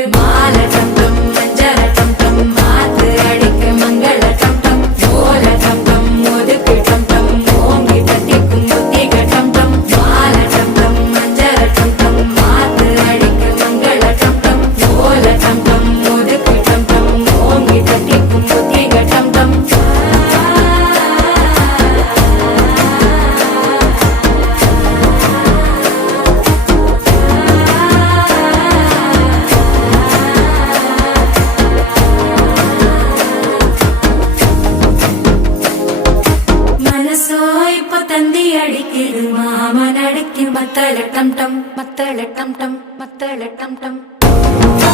அடிக்குது மால டம் டம் மஞ்சர டம் டம் மாத்து அடிக்க மங்கள டம் டம் ஓல டம் டம் ஒதுக்கு டம் டம் ஓங்கி தட்டிக்கும் புத்திக டம் டம் மால டம் டம் மஞ்சர டம் டம் மாத்து அடிக்க மங்கள டம் டம் ஓல டம் டம் ஒதுக்கு டம் டம் ஓங்கி தட்டிக்கும் புத்திக டம் டம் தந்தி அடிக்குது மாமன் அடிக்கு மத்தள டம் டம் மத்தள டம் டம் மத்தள டம் டம்